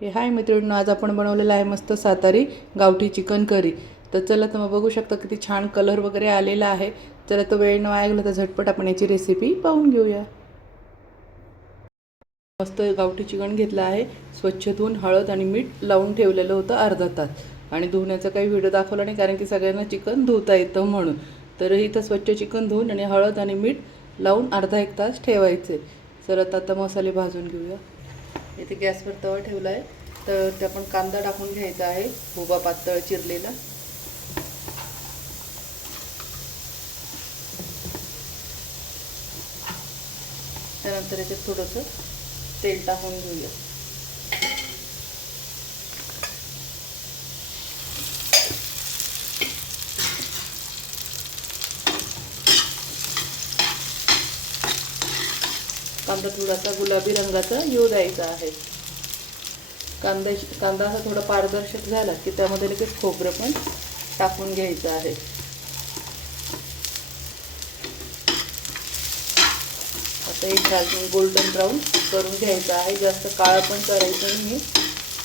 हे हाय मित्रांनो, आज आपण बनवलेलं आहे मस्त सातारी गावठी चिकन करी। तर चला तुम्ही बघू शकता किती छान कलर वगैरे आलेला आहे। चला तो वेळ न वाया घालवता झटपट आपण याची रेसिपी पाहून घेऊया। मस्त गावठी चिकन घेतलं आहे, स्वच्छ धुवून हळद आणि मीठ लावून ठेवलेलं होतं अर्धा तास। आणि धुण्याचा काही व्हिडिओ दाखवला नाही कारण की सगळ्यांना चिकन धुता येतं म्हणून। तर इथं स्वच्छ चिकन धुवून आणि हळद आणि मीठ लावून अर्धा एक तास ठेवायचे। चला आता मसाले भाजून घेऊया। इथे गॅसवर तवा ठेवला आहे, तर ते आपण कांदा टाकून घ्यायचा आहे, उभा पातळ चिरलेला। त्यानंतर याच्यात थोडंसं तेल टाकून घेऊया। कांदा थोडासा गुलाबी रंगाचा येऊ द्यायचा आहे। कांदा असा थोडा पारदर्शक झाला की त्यामध्ये लगेच खोबरं पण टाकून घ्यायचं आहे। आता एक घालून गोल्डन ब्राऊन करून घ्यायचा आहे। जास्त काळा पण करायचं नाही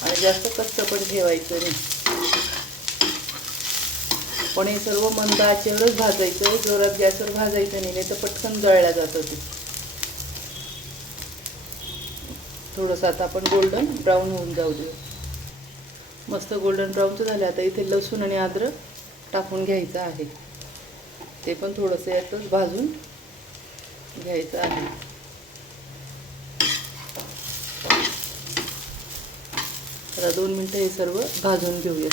आणि जास्त कच्चं पण ठेवायचं नाही। पण हे सर्व मंद आचेवरच भाजायचं, जोरात गॅसवर भाजायचं नाही, तर पटकन जळल्या जातं ते। थोडंसं आता आपण गोल्डन ब्राऊन होऊन जाऊ दे। मस्त गोल्डन ब्राऊनचं झालं। आता इथे लसूण आणि अद्रक टाकून घ्यायचं आहे, ते पण थोडंसं यातच भाजून घ्यायचं आहे। आता 2 मिनिटं हे सर्व भाजून घेऊया।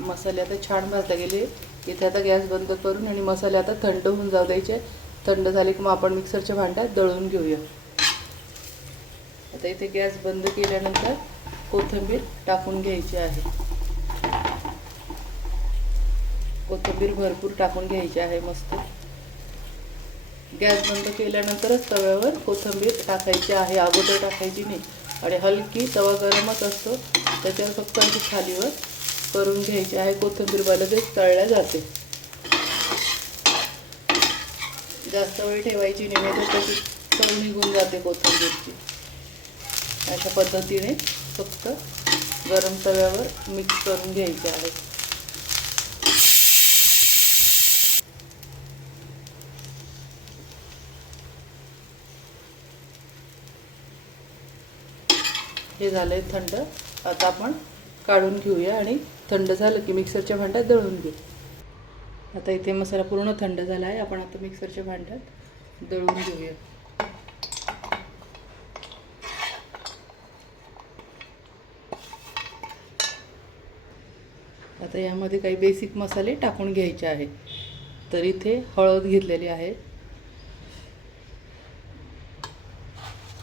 मसाले आता छान भाजले गेले। इथे आता गॅस बंद करून आणि मसाले आता थंड होऊन जाऊ द्यायचे। थंड झाले की मग आपण मिक्सरच्या भांड्यात दळून घेऊया। आता इथे गॅस बंद केल्यानंतर कोथिंबीर टाकून घ्यायची आहे। कोथिंबीर भरपूर टाकून घ्यायची आहे। मस्त गॅस बंद केल्यानंतरच तव्यावर कोथिंबीर टाकायची आहे, अगोदर टाकायची नाही। आणि हलकी तवा गरमच असतो त्याच्यावर फक्त अशी खालीवर करून घ्यायची आहे। कोथिंबीर लगेच तळल्या जाते, जास्त वेळ ठेवायची नाही, तर त्याची चव निघून जाते कोथिंबीरची। अशा पद्धतीने फक्त गरम तव्यावर मिक्स करून घ्यायचे आहे। हे झालंय थंड। आता आपण काढून घेऊया आणि थंड झालं की मिक्सरच्या भांड्यात दळून घेऊ। आता इथे मसाला पूर्ण थंड झाला आहे, आपण आता मिक्सरच्या भांड्यात दळून घेऊया। आता यामध्ये काही बेसिक मसाले टाकून घ्यायचे आहे। तर इथे हळद घेतलेली आहे,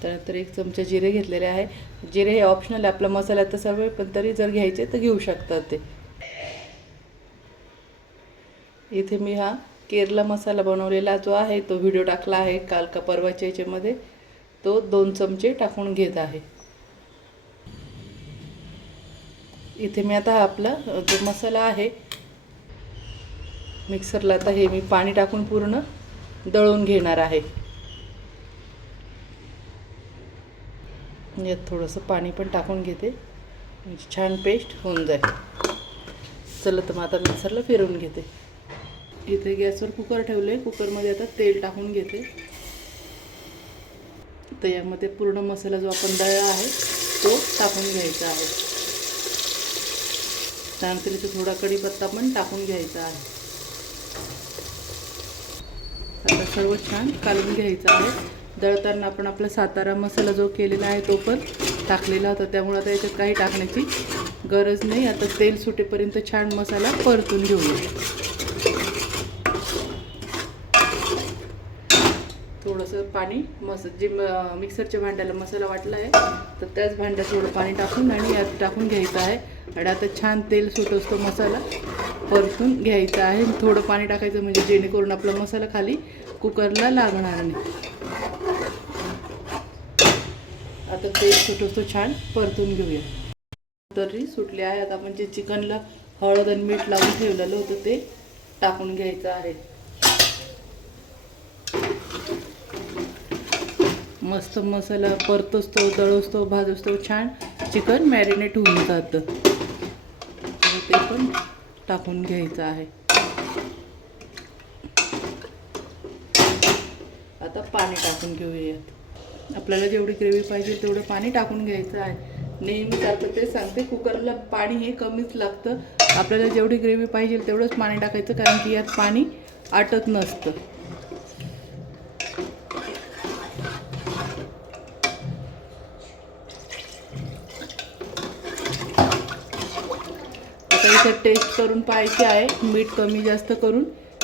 त्यानंतर 1 चमचा जिरे घेतलेले आहे। जिरे हे ऑप्शनल आहे, आपला मसाल्यात तर सर्व, पण तरी जर घ्यायचे तर घेऊ शकतात ते। इथे मी हा केरला मसाला बनवलेला जो आहे तो व्हिडिओ टाकला आहे काल का परवाच्या याच्यामध्ये, तो 2 चमचे टाकून घेत आहे। इथे मी आता आपला जो मसाला आहे मिक्सरला, आता हे मी पाणी टाकून पूर्ण दळून घेणार आहे। यात थोडंसं पाणी पण टाकून घेते म्हणजे छान पेस्ट होऊन जाईल। चला तर मग आता मिक्सरला फिरवून घेते। इथे गॅसवर कुकर ठेवले, कुकरमध्ये आता तेल टाकून घेते। तर यामध्ये पूर्ण मसाला जो आपण दळला आहे तो टाकून घ्यायचा आहे। त्यानंतर इथे थोडा कढीपत्ता पण टाकून घ्यायचा आहे। आता सर्व छान कालवून घ्यायचं आहे। दळताना आपण आपला सातारा मसाला जो केलेला आहे तो पण टाकलेला होता, त्यामुळे आता याच्यात काही टाकण्याची गरज नाही। आता तेल सुटेपर्यंत छान मसाला परतून घेऊया। थोडंसं पाणी जे मिक्सरच्या भांड्याला मसाला वाटला आहे तर त्याच भांड्यात थोडं पाणी टाकून आणि यात टाकून घ्यायचं आहे। आणि आता छान तेल सुटस तो मसाला परतून घ्यायचा आहे। थोडं पाणी टाकायचं म्हणजे जेणेकरून आपला मसाला खाली कुकरला लागणार नाही। आता तेल सुटस तो छान परतून घेऊया। तरी सुटले आहे। आता आपण जे चिकनला हळद आणि मीठ लावून ठेवलेलं होतं ते टाकून घ्यायचं आहे। मस्त मसाला परतोस्तो दळोस्तो भाजोस्तो छान चिकन मॅरिनेट होऊन जातं. तर ते पण टाकून घ्यायचं आहे. आता पाणी टाकून घेऊयात. आपल्याला जेवढी ग्रेव्ही पाहिजे तेवढं पाणी टाकून घ्यायचं आहे. नेहमीसारखं ते सांगते, कुकरला पाणी हे कमीच लागतं. आपल्याला जेवढी ग्रेव्ही पाहिजे तेवढंच पाणी टाकायचं, कारण की यात पाणी आटत नसतं. आता इथं टेस्ट करून पाहायचे आहे. मीठ कमी जास्त करून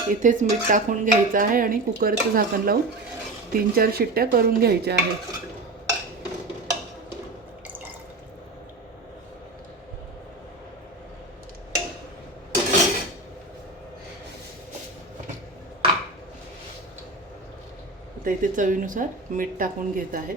इथेच मीठ टाकून घ्यायचं आहे आणि कुकरचं झाकण लावून 3-4 शिट्ट्या करून घ्यायच्या आहेत. आता इथे चवीनुसार मीठ टाकून घेत आहे.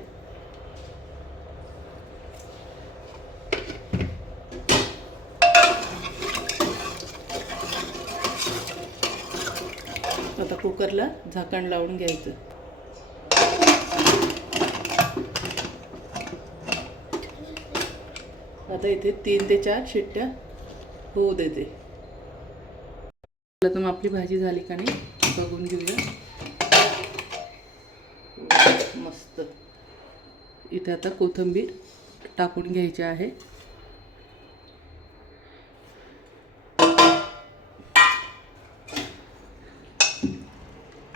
आता कुकरला झाकण लावून घ्यायचं. आता इथे 3 ते 4 शिट्ट्या होऊ देते. तर मग आपली भाजी झाली का नाही बघून घेऊया. मस्त. इथे आता कोथिंबीर टाकून घ्यायची आहे.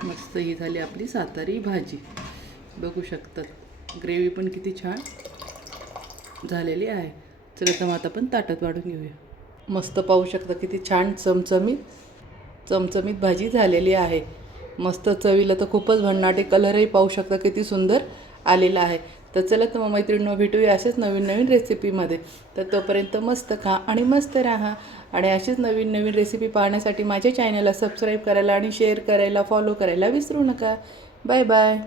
मस्त ही झाली आपली सातारी भाजी. बघू शकतात ग्रेव्ही पण किती छान झालेली आहे. चला तर मग आता आपण ताटात वाढून घेऊया. मस्त पाहू शकता किती छान चमचमीत भाजी झालेली आहे. मस्त चवीला तर खूपच भन्नाटे. कलरही पाहू शकता किती सुंदर आलेला आहे. तर चला तर मग मैत्रिणींनो, भेटूया असेच नवीन नवीन रेसिपीमध्ये. तर तोपर्यंत मस्त खा आणि मस्त राहा. आणि अशीच नवीन नवीन रेसिपी पाहण्यासाठी माझ्या चॅनलला सबस्क्राईब करायला आणि शेअर करायला, फॉलो करायला विसरू नका. Bye bye.